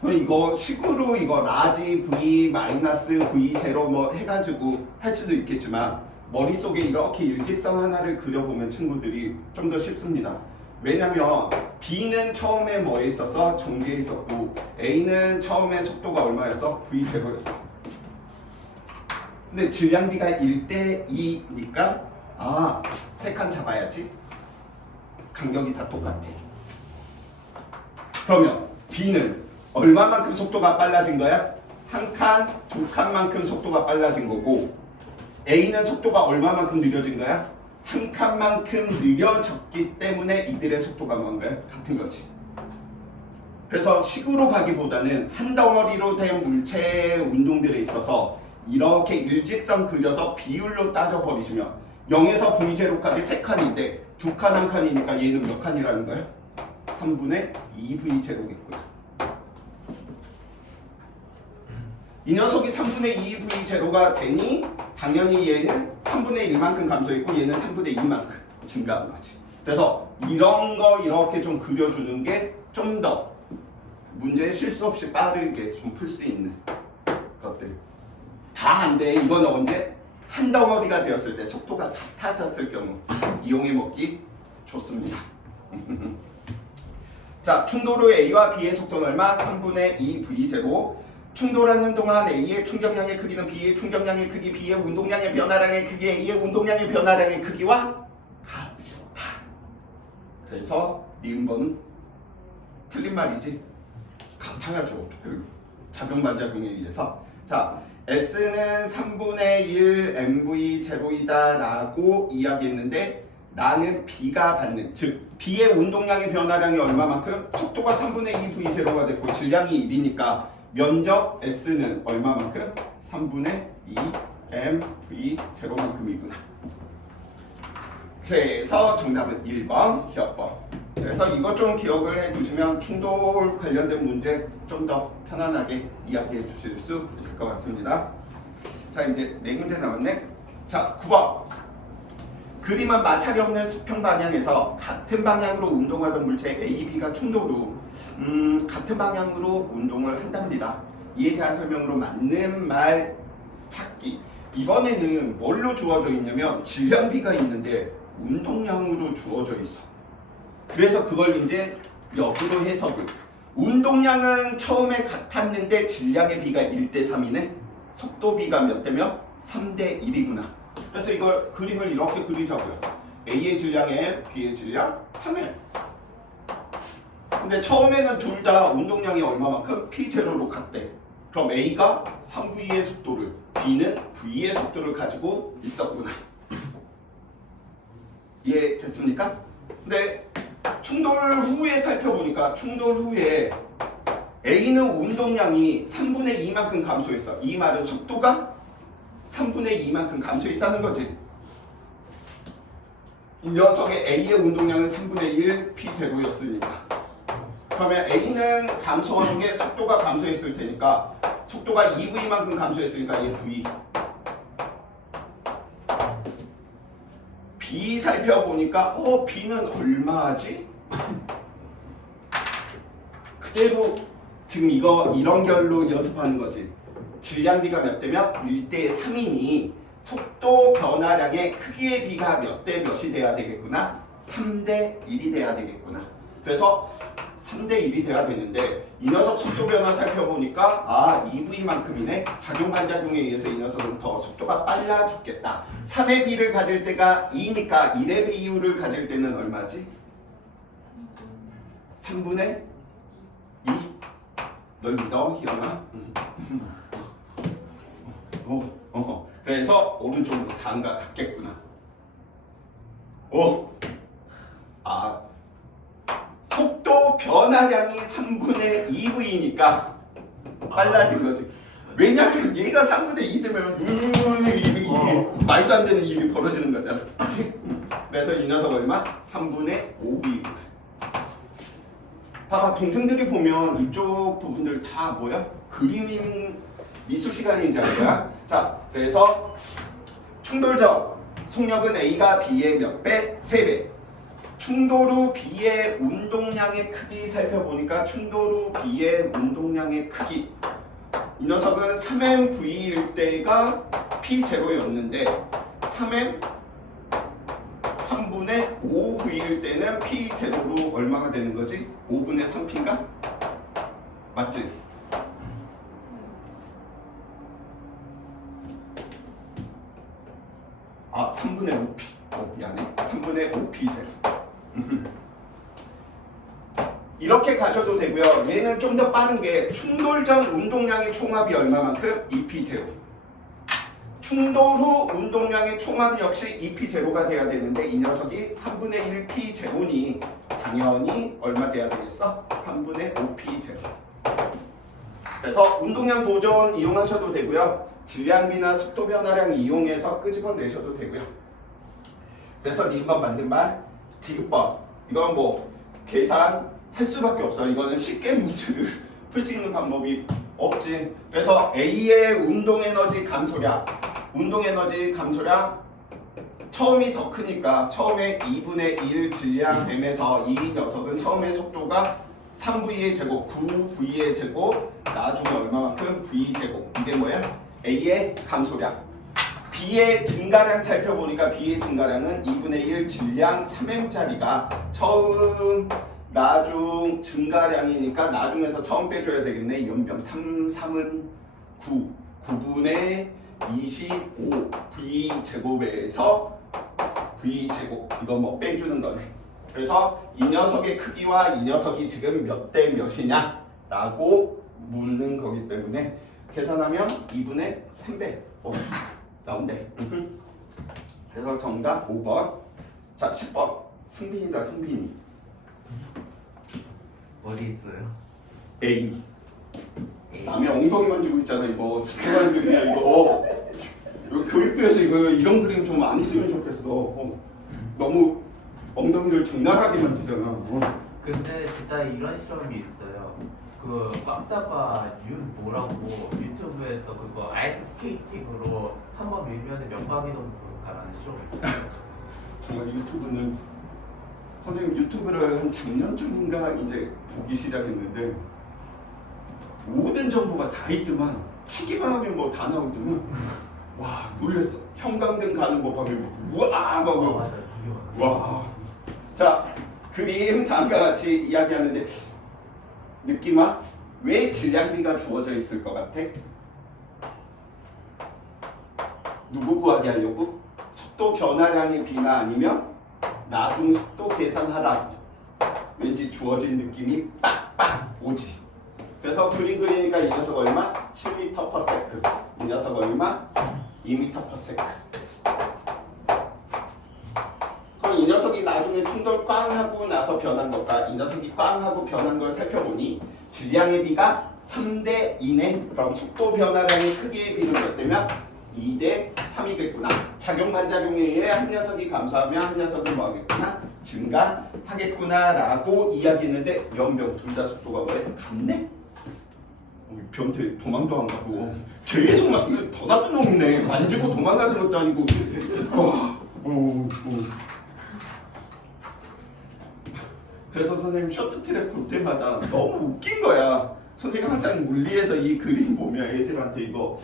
그럼 이거 식으로 이거 라지 V 마이너스 V 제로 뭐 해가지고 할 수도 있겠지만 머릿속에 이렇게 일직선 하나를 그려보면 친구들이 좀 더 쉽습니다. 왜냐면 B는 처음에 뭐에 있었어? 정지에 있었고 A는 처음에 속도가 얼마였어? V0였어. 근데 질량비가 1대 2니까 세 칸 잡아야지. 간격이 다 똑같아. 그러면 B는 얼마만큼 속도가 빨라진 거야? 한 칸, 두 칸만큼 속도가 빨라진 거고 A는 속도가 얼마만큼 느려진 거야? 한 칸만큼 느려졌기 때문에 이들의 속도가 뭔 거야? 같은 거지. 그래서 식으로 가기보다는 한 덩어리로 된 물체의 운동들에 있어서 이렇게 일직선 그려서 비율로 따져버리시면 0에서 V0까지 3칸인데 2칸 1칸이니까 얘는 몇 칸이라는 거야? 3분의 2V0겠구나. 이 녀석이 3분의 2V0가 되니 당연히 얘는 3분의 1만큼 감소했고 얘는 3분의 2만큼 증가한 거지. 그래서 이런 거 이렇게 좀 그려주는 게 좀 더 문제에 실수 없이 빠르게 좀 풀 수 있는 것들. 다 안 돼. 이거는 언제? 한 덩어리가 되었을 때 속도가 같아졌을 경우 이용해 먹기 좋습니다. 자, 충돌 후 A와 B의 속도는 얼마? 3분의 2V0. 충돌하는 동안 A의 충격량의 크기는 B의 충격량의 크기, B의 운동량의 변화량의 크기, A의 운동량의 변화량의 크기와 같다. 그래서 니은번 틀린 말이지. 같아야죠. 작용 반작용에 의해서. 자, S는 3분의 1 mv0이다 라고 이야기했는데 나는 B가 받는, 즉 B의 운동량의 변화량이 얼마만큼? 속도가 3분의 2 v0가 됐고 질량이 1이니까 면적 S는 얼마만큼? 3분의 2 mv0만큼이구나. 그래서 정답은 1번 기억법. 그래서 이것 좀 기억을 해두시면 충돌 관련된 문제 좀 더 편안하게 이야기해 주실 수 있을 것 같습니다. 자, 이제 4문제 남았네. 자, 9번. 그림은 마찰이 없는 수평 방향에서 같은 방향으로 운동하던 물체 A, B가 충돌 후 같은 방향으로 운동을 한답니다. 이에 대한 설명으로 맞는 말 찾기. 이번에는 뭘로 주어져 있냐면 질량비가 있는데 운동량으로 주어져 있어. 그래서 그걸 이제 역으로 해석을. 운동량은 처음에 같았는데 질량의 비가 1대 3이네. 속도 비가 몇 대면? 3대 1이구나. 그래서 이걸 그림을 이렇게 그리자고요. A의 질량 M, B의 질량 3M. 근데 처음에는 둘 다 운동량이 얼마만큼? P0로 같대. 그럼 A가 3V의 속도를, B는 V의 속도를 가지고 있었구나. 이해됐습니까? 근데 충돌 후에 살펴보니까 충돌 후에 A는 운동량이 3분의 2만큼 감소했어. 이 말은 속도가 3분의 2만큼 감소했다는 거지. 이 녀석의 A의 운동량은 3분의 1 P0였으니까. 그러면 A는 감소한 게 속도가 감소했을 테니까 속도가 2V만큼 감소했으니까 얘 V. B 살펴보니까 B는 얼마지? 그대로 지금 이런 결로 연습하는 거지. 질량비가 몇 대면 1대 3이니 속도 변화량의 크기의 비가 몇 대 몇이 돼야 되겠구나? 3대 1이 돼야 되겠구나. 그래서 3대 1이 돼야 되는데 이 녀석 속도 변화 살펴보니까 2V만큼이네. 작용 반작용에 의해서 이 녀석은 더 속도가 빨라졌겠다. 3의 비를 가질 때가 2니까 1의 비율을 가질 때는 얼마지? 3분의 2. 널 믿어, 희영아? 그래서 오른쪽으로 다음과 같겠구나. 속도 변화량이 3분의 2V니까 빨라진 거지. 왜냐면 얘가 3분의 2 되면 말도 안 되는 일이 벌어지는 거잖아. 그래서 이 녀석 얼마? 3분의 5V구나. 봐봐, 동생들이 보면 이쪽 부분들 다 뭐야? 그림 미술 시간인지 알 거야. 자, 그래서 충돌 전 속력은 A가 B의 몇 배? 3배. 충돌 후 B의 운동량의 크기 살펴보니까 충돌 후 B의 운동량의 크기. 이 녀석은 3mV일 때가 P0였는데 3m 3분의 3분의 5v일 때는 p 제곱으로 얼마가 되는 거지? 5분의 3p인가? 맞지? 아 3분의 5p 미안해 3분의 5p 제곱 이렇게 가셔도 되고요. 얘는 좀 더 빠른 게 충돌 전 운동량의 총합이 얼마만큼? 2p 제곱. 충돌 후 운동량의 총합 역시 2p 제로가 돼야 되는데 이 녀석이 3분의 1p 제곱이 당연히 얼마 돼야 되겠어? 3분의 5p 제곱. 그래서 운동량 보존 이용하셔도 되고요. 질량비나 속도 변화량 이용해서 끄집어내셔도 되고요. 그래서 니은번 만든 말 디귿번 이건 뭐 계산 할 수밖에 없어. 이거는 쉽게 문제를 풀 수 있는 방법이 없지. 그래서 A의 운동에너지 감소량 처음이 더 크니까 처음에 2분의 1 질량 M에서 이 녀석은 처음에 속도가 3V의 제곱, 9V의 제곱, 나중에 얼마만큼? V 제곱. 이게 뭐야? A의 감소량. B의 증가량 살펴보니까 B의 증가량은 2분의 1 질량 3M짜리가 처음 나중 증가량이니까 나중에서 처음 빼줘야 되겠네. 연병 3은 9 9분의 25 V 제곱에서 V 제곱 이거 뭐 빼주는 거네. 그래서 이 녀석의 크기와 이 녀석이 지금 몇 대 몇이냐 라고 묻는 거기 때문에 계산하면 2분의 3배 나온대. 그래서 정답 5번. 자 10번 승빈이다 승빈이. 어디 있어요? A. 남의 엉덩이만 주고 있잖아 이거. 착해하는 그림이야 이거. 이거 교육부에서 이런 그림 좀 안 있으면 좋겠어. 너무 엉덩이를 적나라하게 만지잖아. 근데 진짜 이런 실험이 있어요. 그 꽉잡아 윤 뭐라고 유튜브에서 그거 아이스 스케이팅으로 한번 밀면 몇 바퀴 정도 가라는 실험이 있어요. 정말 유튜브는 선생님 유튜브를 한 작년쯤인가 이제 보기 시작했는데 모든 정보가 다 있더만 치기만 하면 뭐 다 나오더만 와 놀랬어. 형광등 가는 법 하면 우와 막 맞아요. 이게 와. 자 그림 다음과 같이 이야기하는데 느낌아 왜 질량비가 주어져 있을 것 같아? 누구 구하게 하려고? 속도 변화량의 비나 아니면 나중 속도 계산하라고. 왠지 주어진 느낌이 빡빡 오지. 그래서 그림 그리니까 이 녀석 얼마? 7m/s. 이 녀석 얼마? 2m/s. 그럼 이 녀석이 나중에 충돌 꽝 하고 나서 변한 것과 이 녀석이 꽝 하고 변한 걸 살펴보니 질량의 비가 3대 2네. 그럼 속도 변화량의 크기의 비는 몇 대면? 2대 3이겠구나. 작용 반작용에 의해 한 녀석이 감소하면 한 녀석은 뭐 하겠구나? 증가하겠구나 라고 이야기했는데 연병 둘 다 속도가 뭐래? 같네? 변태 도망도 안 가고 계속 막 더 나쁜 놈이네. 만지고 도망가는 것도 아니고 그래서 선생님 쇼트트랙 볼 때마다 너무 웃긴 거야. 선생님 항상 물리에서 이 그림 보면 애들한테 이거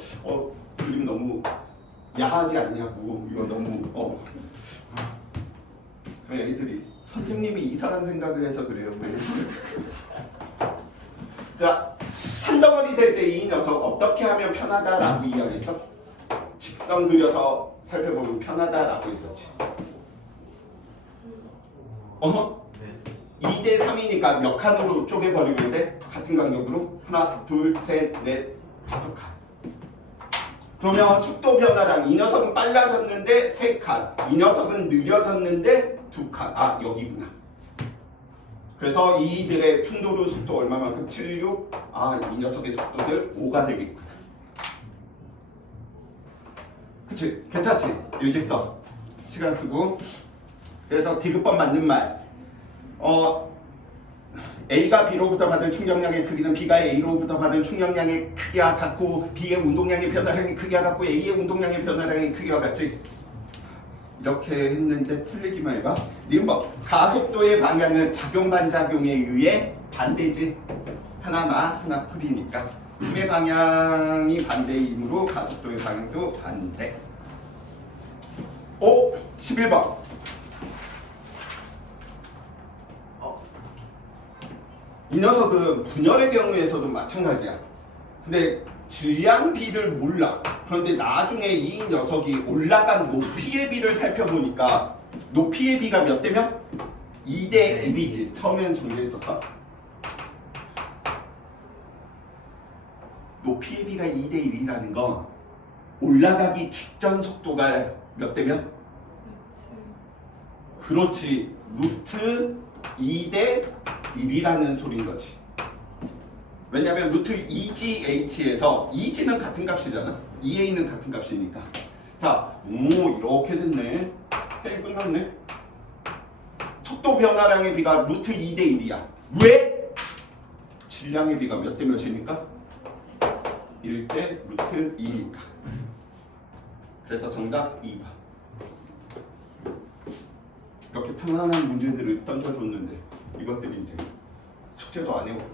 그림 너무 야하지 않냐고 이거 너무 그래 애들이 선생님이 이상한 생각을 해서 그래요. 자, 한 덩어리 될 때 이 녀석 어떻게 하면 편하다라고 이야기했어? 직선 그려서 살펴보면 편하다라고 했었지. 네. 2대 3이니까 몇 칸으로 쪼개버리면 돼? 같은 간격으로? 하나, 둘, 셋, 넷, 5칸. 그러면 속도 변화량 이 녀석은 빨라졌는데 3칸, 이 녀석은 느려졌는데 2칸. 아 여기구나. 그래서 이들의 충돌 후 속도 얼마만큼? 7, 6. 아 이 녀석의 속도들 5가 되겠구나. 그치? 괜찮지? 일직선. 시간 쓰고. 그래서 디귿번 맞는 말. A가 B로부터 받은 충격량의 크기는 B가 A로부터 받은 충격량의 크기와 같고 B의 운동량의 변화량의 크기와 같고 A의 운동량의 변화량의 크기와 같지. 이렇게 했는데 틀리기만 해봐. 니은법 가속도의 방향은 작용 반작용에 의해 반대지. 하나마 하나 풀이니까 힘의 방향이 반대이므로 가속도의 방향도 반대. 11번 이 녀석은 분열의 경우에서도 마찬가지야. 근데 질량 비를 몰라. 그런데 나중에 이 녀석이 올라간 높이의 비를 살펴보니까 높이의 비가 몇 대면? 2대 1이지. 처음엔 정리했었어. 높이의 비가 2대 1이라는 건 올라가기 직전 속도가 몇 대면? 그렇지. 루트 2대 1이라는 소린 거지. 왜냐면 루트 2GH에서 2G는 같은 값이잖아. 2A는 같은 값이니까. 자, 이렇게 됐네. 게임 끝났네. 속도 변화량의 비가 루트 2대 1이야. 왜? 질량의 비가 몇 대 몇이니까? 1대 루트 2니까. 그래서 정답 2번. 이렇게 편안한 문제들을 던져줬는데 이것들이 이제 숙제도 안 해오고.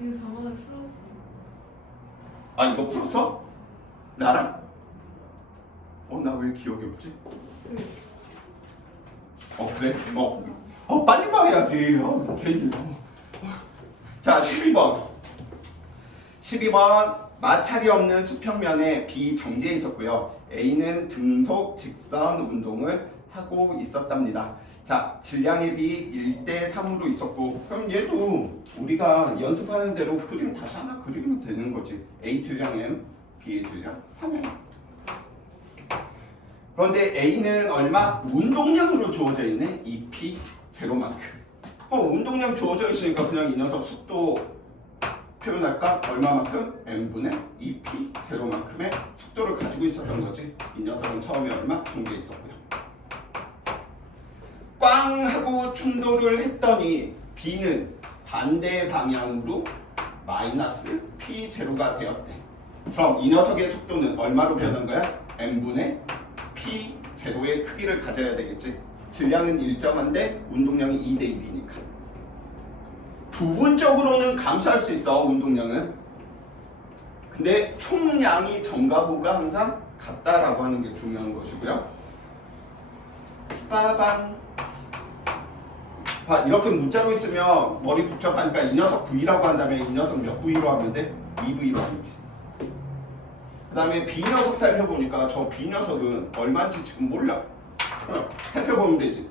이거 저번에 풀었어. 아, 이거 풀었어? 나랑? 나 왜 기억이 없지? 그래? 빨리 말해야지. 괜히. 자, 12번. 12번. 마찰이 없는 수평면에 B 정지해 있었고요. A는 등속 직선 운동을 하고 있었답니다. 자, 질량의 비 1대 3으로 있었고, 그럼 얘도 우리가 연습하는 대로 그림 다시 하나 그리면 되는 거지. A 질량 M, B의 질량 3M. 그런데 A는 얼마? 운동량으로 주어져 있네. 2P 제로만큼. 운동량 주어져 있으니까 그냥 이 녀석 속도 표현할까? 얼마만큼? M분의 2P 제로만큼의 속도를 가지고 있었던 거지. 이 녀석은 처음에 얼마? 동계에 있었고요. 꽝 하고 충돌을 했더니 B는 반대 방향으로 마이너스 P0가 되었대. 그럼 이 녀석의 속도는 얼마로 변한 거야? M분의 P0의 크기를 가져야 되겠지. 질량은 일정한데 운동량이 2대 1이니까. 부분적으로는 감소할 수 있어, 운동량은. 근데 총량이 정가후가 항상 같다라고 하는 게 중요한 것이고요. 빠방. 이렇게 문자로 있으면 머리 복잡하니까 이 녀석 V라고 한 다음에 이 녀석 몇 V로 하면 돼? 2V로 하면 돼. 그 다음에 B 녀석 살펴보니까 저 B 녀석은 얼마인지 지금 몰라. 살펴보면 되지.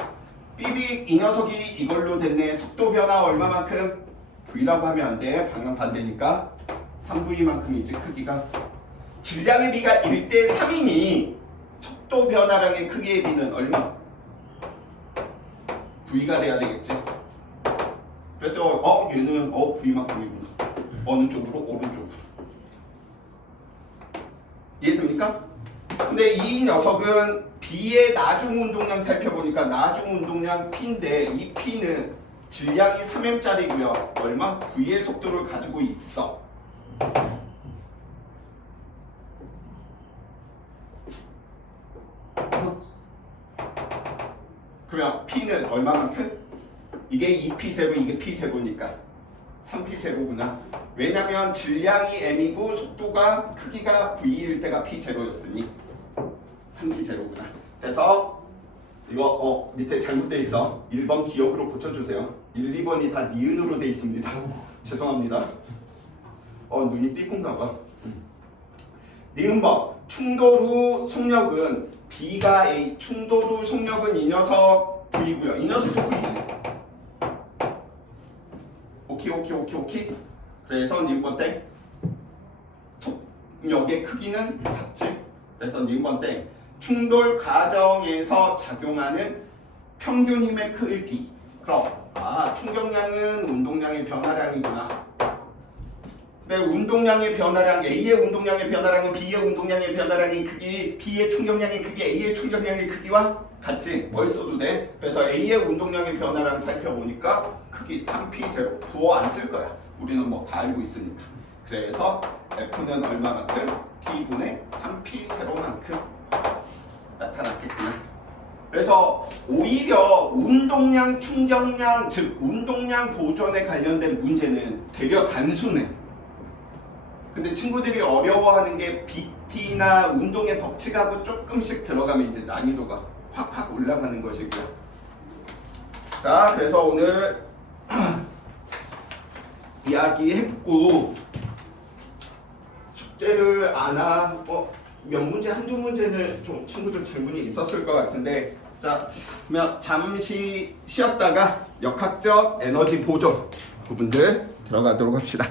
삐빅 이 녀석이 이걸로 됐네. 속도 변화 얼마만큼? V라고 하면 안 돼. 방향 반대니까 3V만큼이지 크기가. 질량의 비가 1대 3이니 속도 변화량의 크기의 비는 얼마? V가 돼야 되겠지. 그래서 얘는 V만큼이구나. 어느 쪽으로? 오른쪽으로. 이해됩니까? 근데 이 녀석은 B의 나중 운동량 살펴보니까 나중 운동량 P인데 이 P는 질량이 3M짜리고요. 얼마? V의 속도를 가지고 있어. 그러면 P는 얼마만큼? 이게 2P0, 이게 P0니까 3P0구나. 왜냐면 질량이 M이고 속도가 크기가 V일 때가 P0였으니 3P0구나. 그래서 이거 밑에 잘못돼 있어. 1번 기억으로 고쳐주세요. 1, 2번이 다 니은으로 돼 있습니다. 죄송합니다. 눈이 삐꾼가 봐. 니은번 충돌 후 속력은 B가 A, 충돌 후 속력은 이 녀석 V고요. 이 녀석도 V지. 오케이. 그래서 니은번 땡. 속력의 크기는 같지. 그래서 니은번 땡. 충돌 과정에서 작용하는 평균 힘의 크기. 그럼 충격량은 운동량의 변화량이구나. 근데 운동량의 변화량, A의 운동량의 변화량은 B의 운동량의 변화량의 크기, B의 충격량의 크기, A의 충격량의 크기와 같지. 뭘 써도 돼. 그래서 A의 운동량의 변화량 살펴보니까 크기 3P0. 부호 안 쓸 거야. 우리는 뭐 다 알고 있으니까. 그래서 F는 얼마만큼? T분의 3P0만큼 나타났겠구나. 그래서 오히려 운동량, 충격량, 즉 운동량 보존에 관련된 문제는 되려 단순해. 근데 친구들이 어려워하는 게 BT나 운동의 법칙하고 조금씩 들어가면 이제 난이도가 확 올라가는 것이고요. 자, 그래서 오늘 이야기했고 숙제를 안 하고 몇 문제 한두 문제는 좀 친구들 질문이 있었을 것 같은데 자 그러면 잠시 쉬었다가 역학적 에너지 보존 부분들 들어가도록 합시다.